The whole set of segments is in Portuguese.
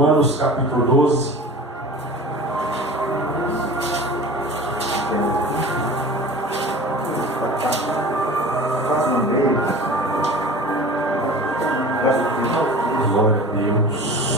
Romanos capítulo 12. Glória a Deus.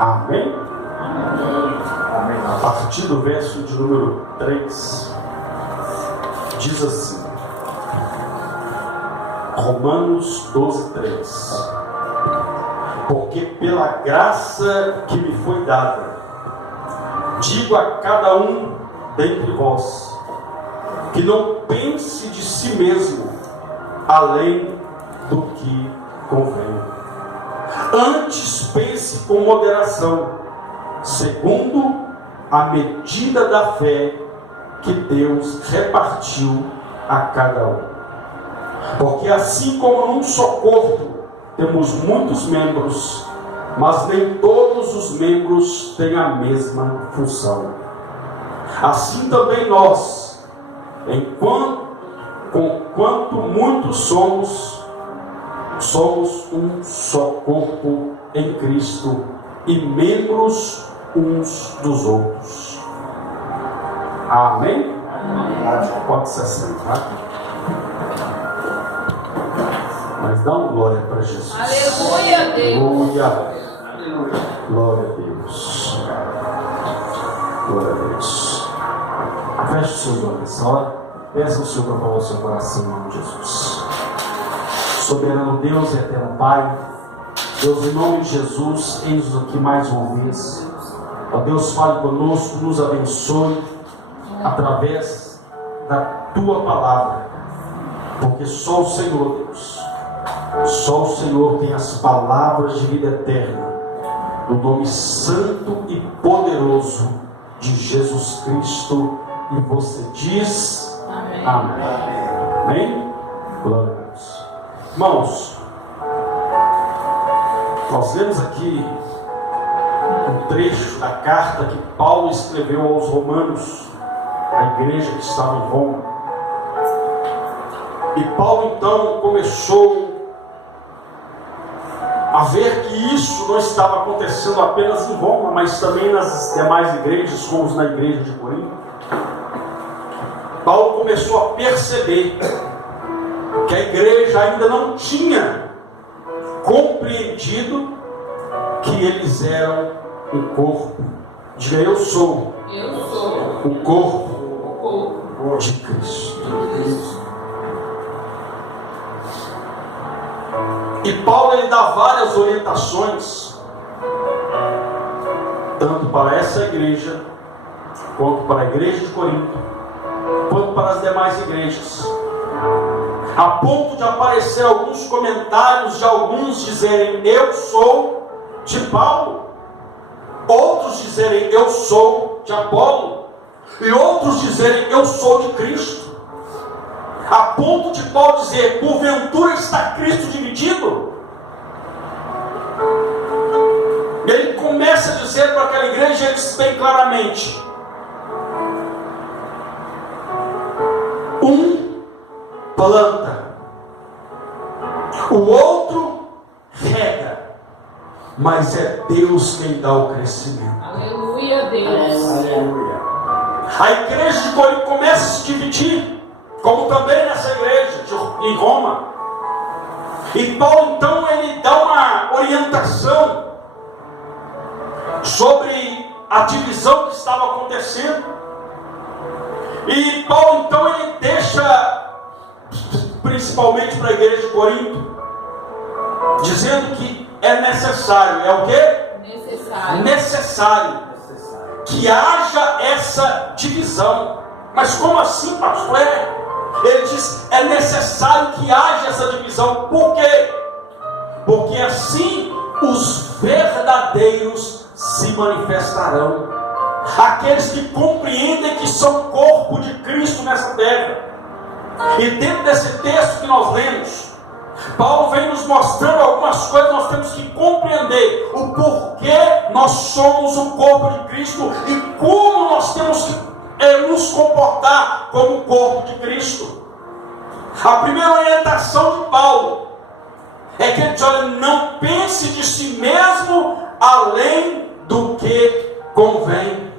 Amém? A partir do verso de número 3, diz assim, Romanos 12, 3: Porque pela graça que me foi dada, digo a cada um dentre vós, que não pense de si mesmo além do que convém. Antes pense com moderação, segundo a medida da fé que Deus repartiu a cada um. Porque assim como num só corpo temos muitos membros, mas nem todos os membros têm a mesma função. Assim também nós, conquanto muitos somos um só corpo em Cristo e membros uns dos outros. Amém? Amém. Pode se assentar. Mas dá uma glória para Jesus. Aleluia a Deus. Aleluia. Glória a Deus. Glória a Deus. Feche os seus olhos nessa hora. Peça ao Senhor para falar o seu coração em nome de Jesus. Soberano Deus e eterno Pai, Deus, em nome de Jesus, eis-nos aqui mais uma vez. Ó Deus, fale conosco, nos abençoe através da Tua palavra, porque só o Senhor, Deus, só o Senhor tem as palavras de vida eterna, no nome santo e poderoso de Jesus Cristo, e você diz amém. Amém. Amém? Glória a Deus. Irmãos, nós lemos aqui um trecho da carta que Paulo escreveu aos Romanos, a igreja que estava em Roma. E Paulo então começou a ver que isso não estava acontecendo apenas em Roma, mas também nas demais igrejas, como na igreja de Corinto. Paulo começou a perceber que a igreja ainda não tinha compreendido que eles eram um corpo. Diga, eu sou o corpo de Cristo. E Paulo ele dá várias orientações, tanto para essa igreja, quanto para a igreja de Corinto, quanto para as demais igrejas, a ponto de aparecer alguns comentários de alguns dizerem eu sou de Paulo, outros dizerem eu sou de Apolo, e outros dizerem eu sou de Cristo, a ponto de Paulo dizer, porventura está Cristo dividido? Ele começa a dizer para aquela igreja, ele diz bem claramente, um planta, o outro rega, mas é Deus quem dá o crescimento. Aleluia a Deus. Aleluia. A igreja de Corinto começa a se dividir, como também nessa igreja em Roma. E Paulo então ele dá uma orientação sobre a divisão que estava acontecendo. E Paulo então ele deixa, principalmente para a igreja de Corinto, dizendo que é necessário, é o quê? Necessário que haja essa divisão. Mas como assim, pastor? Ele diz, é necessário que haja essa divisão. Por quê? Porque assim os verdadeiros se manifestarão, aqueles que compreendem que são corpo de Cristo nessa terra. E dentro desse texto que nós lemos, Paulo vem nos mostrando algumas coisas, nós temos que compreender o porquê nós somos o corpo de Cristo e como nós temos que nos comportar como o corpo de Cristo. A primeira orientação de Paulo é que ele diz: olha, não pense de si mesmo além do que convém.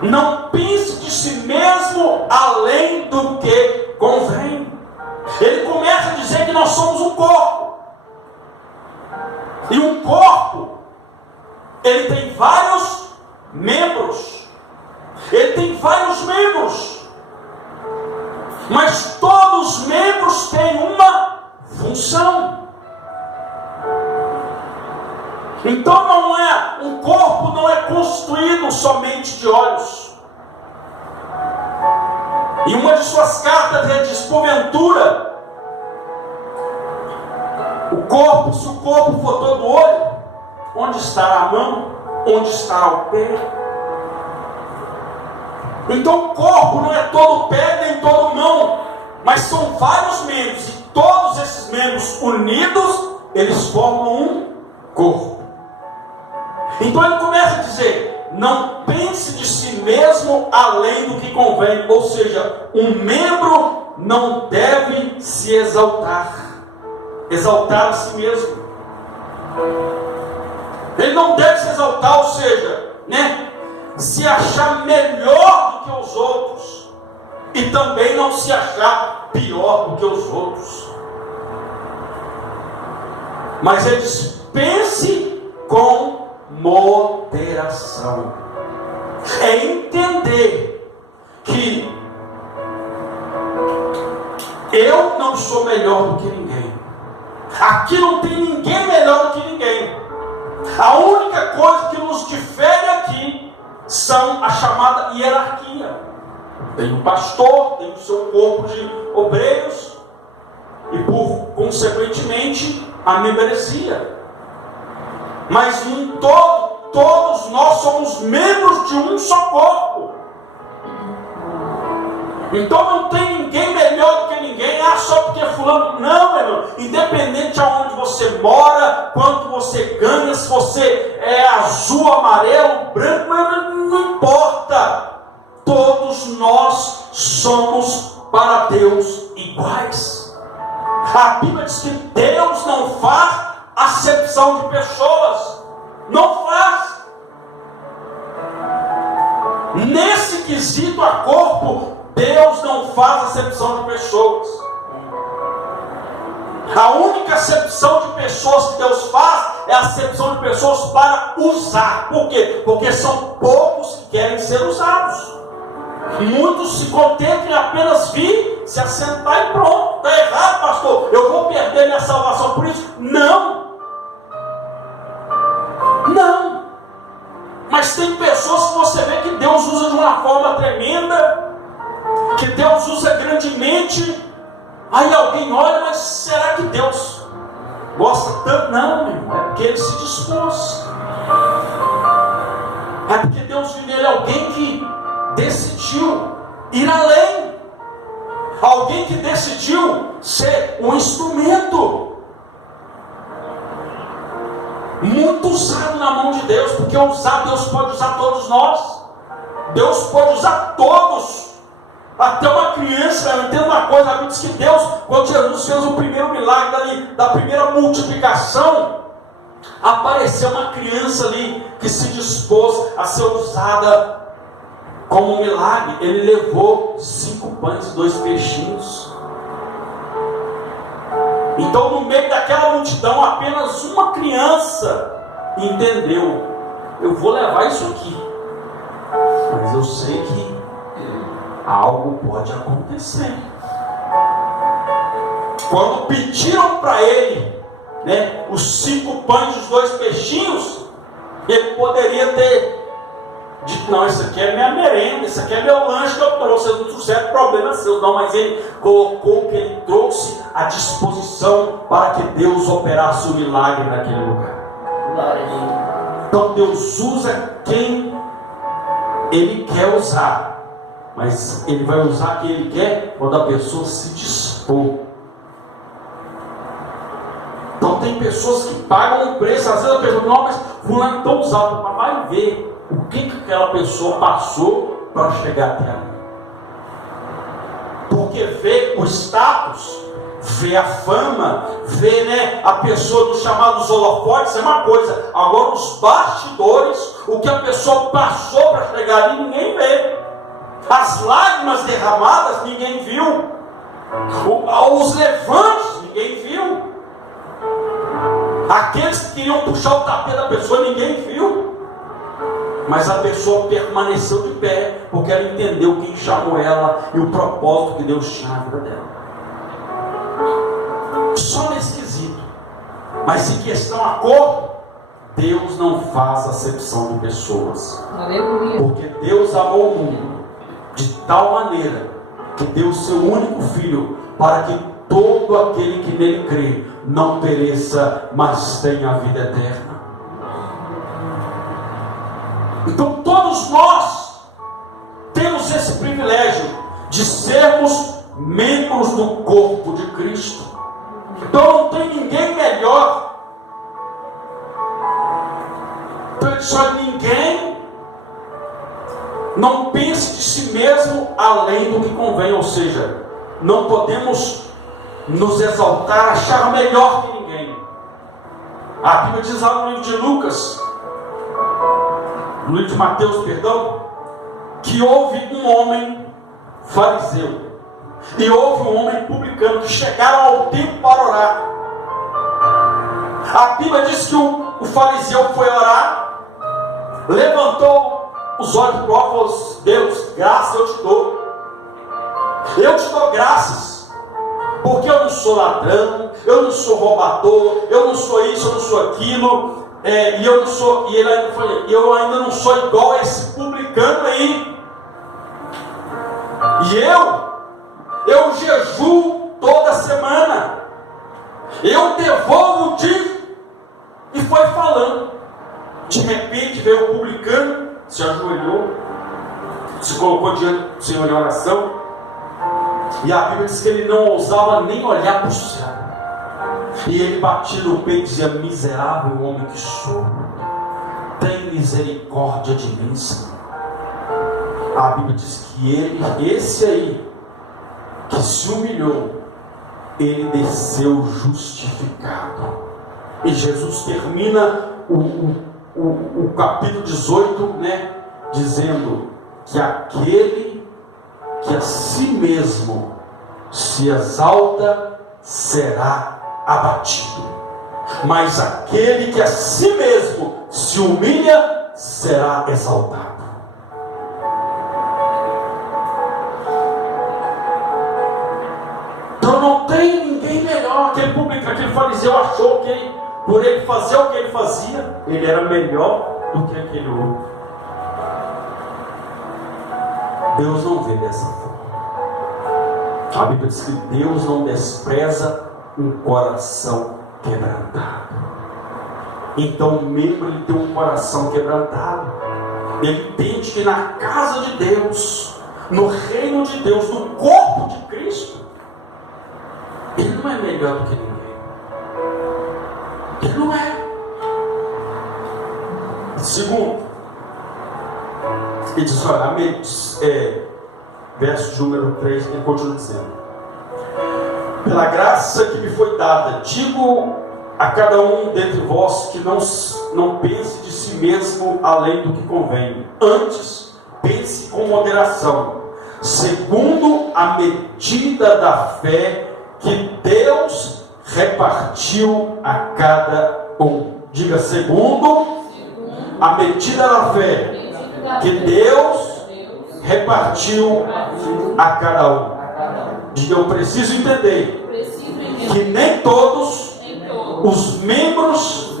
Não pense de si mesmo além do que convém. Ele começa a dizer que nós somos um corpo. E um corpo, ele tem vários membros. Ele tem vários membros. Mas todos os membros têm uma função. Então um corpo não é construído somente de olhos. Em uma de suas cartas ele diz: porventura, se o corpo for todo olho, onde estará a mão? Onde estará o pé? Então o corpo não é todo pé nem todo mão, mas são vários membros, e todos esses membros unidos, eles formam um corpo. Então ele começa a dizer: não pense de si mesmo além do que convém. Ou seja, um membro não deve se exaltar a si mesmo. Ele não deve se exaltar, ou seja, se achar melhor do que os outros, e também não se achar pior do que os outros. Mas ele diz: pense com moderação. É entender que eu não sou melhor do que ninguém. Aqui não tem ninguém melhor do que ninguém. A única coisa que nos difere aqui são a chamada hierarquia. Tem um pastor, tem o seu corpo de obreiros e, por consequentemente, a membresia. Mas em todos nós somos membros de um só corpo. Então não tem ninguém melhor do que ninguém. Só porque fulano. Não, meu irmão. Independente de onde você mora, quanto você ganha, se você é azul, amarelo, branco, não importa. Todos nós somos para Deus iguais. A Bíblia diz que Deus não faz acepção de pessoas. Não faz. Nesse quesito a corpo, Deus não faz acepção de pessoas. A única acepção de pessoas que Deus faz é a acepção de pessoas para usar. Por quê? Porque são poucos que querem ser usados. Muitos se contentam em apenas vir, se assentar e pronto. Está errado, pastor. Eu vou perder minha salvação por isso? Não. Mas tem pessoas que você vê que Deus usa de uma forma tremenda, que Deus usa grandemente. Aí alguém olha: mas será que Deus gosta tanto? Não, meu irmão, é porque ele se dispôs. É porque Deus viu nele alguém que decidiu ir além. Alguém que decidiu ser um instrumento muito usado na mão de Deus. Porque Deus pode usar todos nós. Deus pode usar todos. Até uma criança. Eu entendo uma coisa: a Bíblia diz que Deus, quando Jesus fez o primeiro milagre da primeira multiplicação, apareceu uma criança ali que se dispôs a ser usada como um milagre. Ele levou 5 pães e 2 peixinhos. Então, no meio daquela multidão, apenas uma criança entendeu: eu vou levar isso aqui, mas eu sei que algo pode acontecer. Quando pediram para ele, os 5 pães e os 2 peixinhos, ele poderia ter dito: não, isso aqui é minha merenda, isso aqui é meu lanche que eu trouxe, não trouxeram problema seu. Não, mas ele colocou o que ele trouxe à disposição para que Deus operasse o milagre naquele lugar. Então Deus usa quem Ele quer usar, mas Ele vai usar quem Ele quer quando a pessoa se dispor. Então tem pessoas que pagam um preço, às vezes a pessoa, não, mas fulano é tão usado, mas vai ver o que aquela pessoa passou para chegar até ali. Porque vê o status, vê a fama, vê, né, a pessoa dos chamados holofotes, é uma coisa. Agora os bastidores, o que a pessoa passou para chegar ali, ninguém vê. As lágrimas derramadas, ninguém viu. Os levantes, ninguém viu. Aqueles que queriam puxar o tapete da pessoa, ninguém viu. Mas a pessoa permaneceu de pé, porque ela entendeu quem chamou ela e o propósito que Deus tinha na vida dela. Só nesse quesito. Mas em questão a cor, Deus não faz acepção de pessoas. Aleluia. Porque Deus amou o mundo de tal maneira que deu o seu único filho, para que todo aquele que nele crê não pereça, mas tenha a vida eterna. Então todos nós temos esse privilégio de sermos membros do corpo de Cristo. Então não tem ninguém melhor. Só ninguém não pense de si mesmo além do que convém. Ou seja, não podemos nos exaltar, achar melhor que ninguém. A Bíblia diz lá no livro de Lucas, no livro de Mateus, perdão, que houve um homem fariseu e houve um homem publicano que chegaram ao templo para orar. A Bíblia diz que o fariseu foi orar, levantou os olhos para o alto e falou: Deus, graças eu te dou. Eu te dou graças, porque eu não sou ladrão, eu não sou roubador, eu não sou isso, eu não sou aquilo, e eu não sou, e ele ainda falou, eu ainda não sou igual a esse publicano aí. E eu jejuo toda semana, eu devolvo o dízimo. E foi falando. De repente veio o publicano, se ajoelhou, se colocou diante do Senhor em oração, e a Bíblia diz que ele não ousava nem olhar para o céu, e ele batia no peito e dizia: miserável homem que sou, tem misericórdia de mim, Senhor. A Bíblia diz que esse aí que se humilhou, ele desceu justificado. E Jesus termina o capítulo 18, né, dizendo que aquele que a si mesmo se exalta será abatido, mas aquele que a si mesmo se humilha será exaltado. Então não tem ninguém melhor. Aquele público, aquele fariseu achou que por ele fazer o que ele fazia, ele era melhor do que aquele outro. Deus não vê dessa forma. A Bíblia diz que Deus não despreza um coração quebrantado. Então o membro, ele tem um coração quebrantado. Ele entende que na casa de Deus, no reino de Deus, no corpo de Cristo, ele não é melhor do que ninguém. Ele não é. Segundo, ele diz, olha, verso de número 3, ele continua dizendo: pela graça que me foi dada, digo a cada um dentre vós que não pense de si mesmo além do que convém, antes pense com moderação, segundo a medida da fé que Deus repartiu a cada um. Diga: segundo a medida da fé que Deus repartiu a cada um. Diga: eu preciso entender que nem todos os membros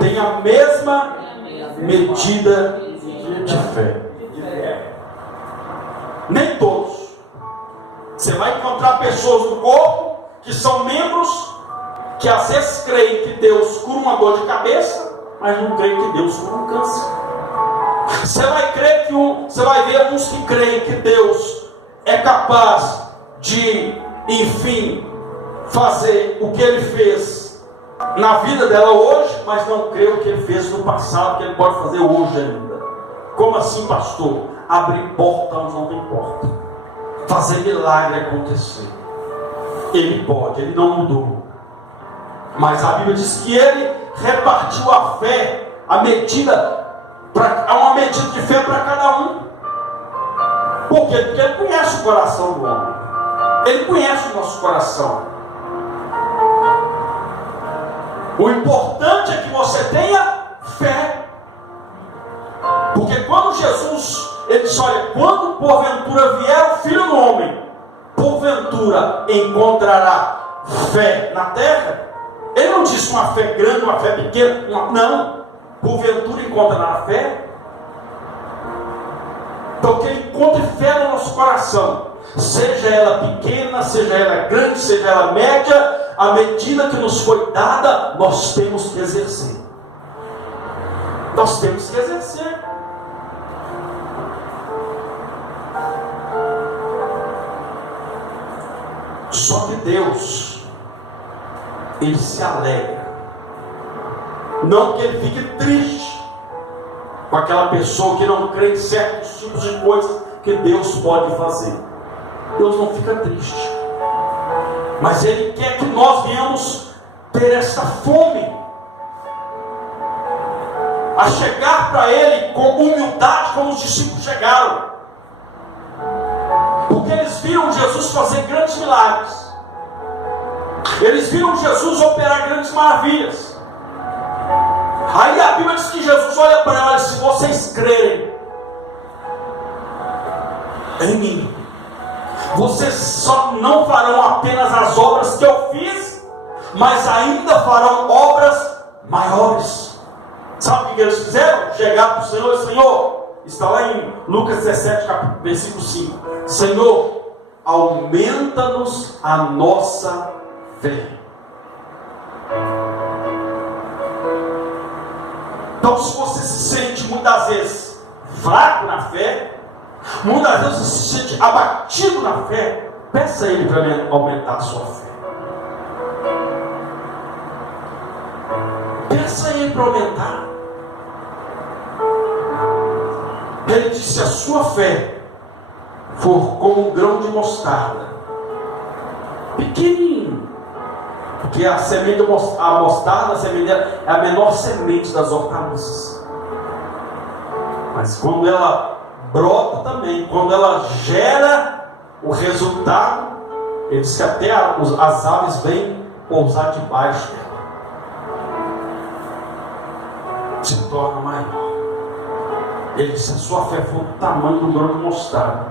têm a mesma medida de fé. Nem todos. Você vai encontrar pessoas no corpo que são membros que às vezes creem que Deus cura uma dor de cabeça, mas não creem que Deus cura um câncer. Você vai ver uns que creem que Deus é capaz de, enfim, fazer o que Ele fez na vida dela hoje, mas não crê o que ele fez no passado, que ele pode fazer hoje ainda. Como assim, pastor? Abrir porta onde não tem porta, fazer milagre acontecer. Ele pode, ele não mudou. Mas a Bíblia diz que ele repartiu a fé, há uma medida de fé para cada um. Por quê? Porque ele conhece o coração do homem. Ele conhece o nosso coração. O importante é que você tenha fé. Porque quando Jesus, ele diz, olha, quando porventura vier o Filho do Homem, porventura encontrará fé na terra? Ele não disse uma fé grande, uma fé pequena, não. Porventura encontrará fé? Então que ele encontre fé no nosso coração, seja ela pequena, seja ela grande, seja ela média, à medida que nos foi dada, nós temos que exercer. Nós temos que exercer. Só que Deus, ele se alegra, não que ele fique triste com aquela pessoa que não crê em certos tipos de coisas que Deus pode fazer. Deus não fica triste, mas Ele quer que nós venhamos ter essa fome, a chegar para Ele com humildade, como os discípulos chegaram, porque eles viram Jesus fazer grandes milagres, eles viram Jesus operar grandes maravilhas. Aí a Bíblia diz que Jesus olha para ela e diz, se vocês crerem em mim, vocês só não farão apenas as obras que eu fiz, mas ainda farão obras maiores. Sabe o que eles fizeram? Chegaram para o Senhor e Senhor, está lá em Lucas 17, versículo 5. Senhor, aumenta-nos a nossa fé. Então, se você se sente muitas vezes fraco na fé, muitas vezes você se sente abatido na fé, peça a Ele para aumentar a sua fé. Peça a Ele para aumentar. Ele disse, se a sua fé for como um grão de mostarda, pequenininho, porque a semente, a mostarda, a semente é a menor semente das hortaliças, mas quando ela brota também, quando ela gera o resultado, ele diz que até as aves vêm pousar debaixo dela, se torna maior. Ele disse, se a sua fé for do tamanho do grão de mostarda,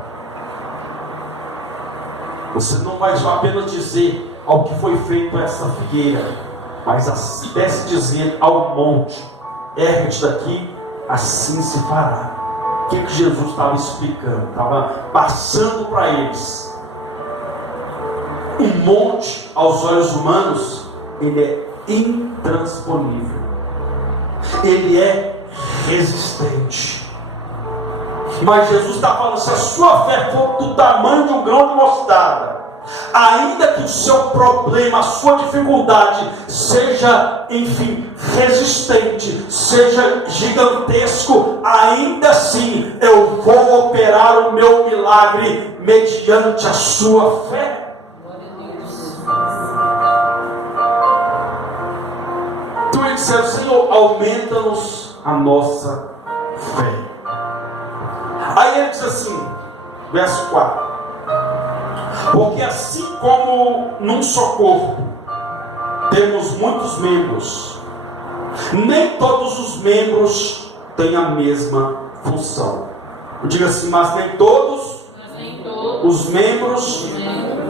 você não vai só apenas dizer ao que foi feito essa figueira, mas se dizer ao monte, ergue-te daqui, assim se fará. O que Jesus estava explicando? Estava passando para eles. Um monte, aos olhos humanos, ele é intransponível, ele é resistente. Mas Jesus está falando, se a sua fé for do tamanho de um grão de mostarda, ainda que o seu problema, a sua dificuldade seja, enfim, resistente, seja gigantesco, ainda assim eu vou operar o meu milagre mediante a sua fé. Então ele disse, Senhor, aumenta-nos a nossa fé. Aí ele diz assim, verso 4: porque assim como num só corpo temos muitos membros, nem todos os membros têm a mesma função. Diga assim, mas nem todos os membros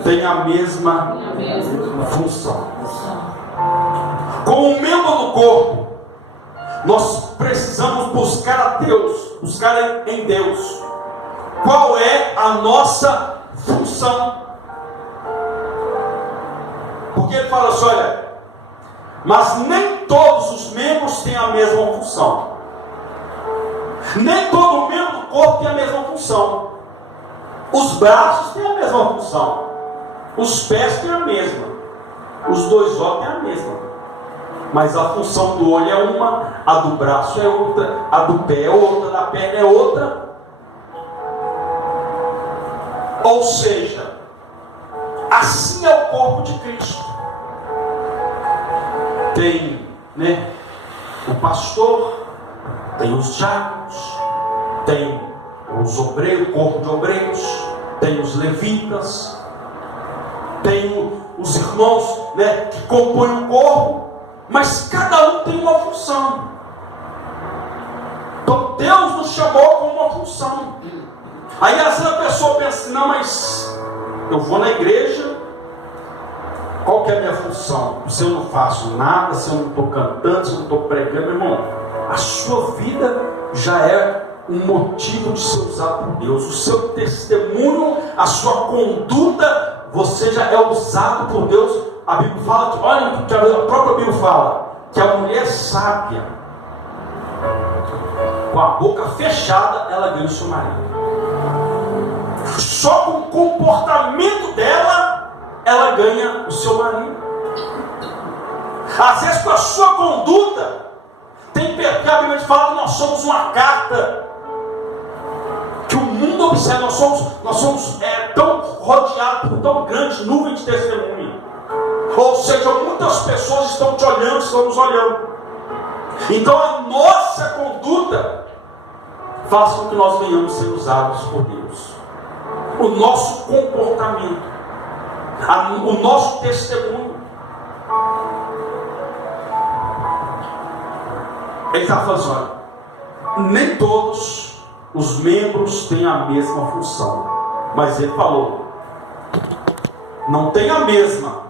têm a mesma função. Como membro do corpo, nós precisamos buscar a Deus, buscar em Deus qual é a nossa função. Porque ele fala assim, olha, mas nem todos os membros têm a mesma função. Nem todo membro do corpo tem a mesma função. Os braços têm a mesma função, os pés têm a mesma, os dois olhos têm a mesma. Mas a função do olho é uma, a do braço é outra, a do pé é outra, a da perna é outra. Ou seja, assim é o corpo de Cristo. Tem, o pastor, tem os diáconos, tem os obreiros, o corpo de obreiros, tem os levitas, tem os irmãos, que compõem o corpo, mas cada um tem uma função. Então Deus nos chamou com uma função. Aí às vezes a pessoa pensa, não, mas eu vou na igreja, qual que é a minha função? Se eu não faço nada, se eu não estou cantando, se eu não estou pregando, irmão, a sua vida já é um motivo de ser usado por Deus. O seu testemunho, a sua conduta, você já é usado por Deus. A Bíblia fala que, olha o que a própria Bíblia fala, que a mulher sábia, com a boca fechada, ela ganha o seu marido. Só com o comportamento dela, ela ganha o seu marido. Às vezes com a sua conduta, tem pecado. A Bíblia fala que nós somos uma carta que o mundo observa. Nós somos tão rodeados por tão grande nuvem de testemunha. Ou seja, muitas pessoas estão te olhando, estão nos olhando. Então a nossa conduta faz com que nós venhamos ser usados por Deus. O nosso comportamento, o nosso testemunho. Ele está falando, olha, nem todos os membros têm a mesma função. Mas ele falou, não tem a mesma,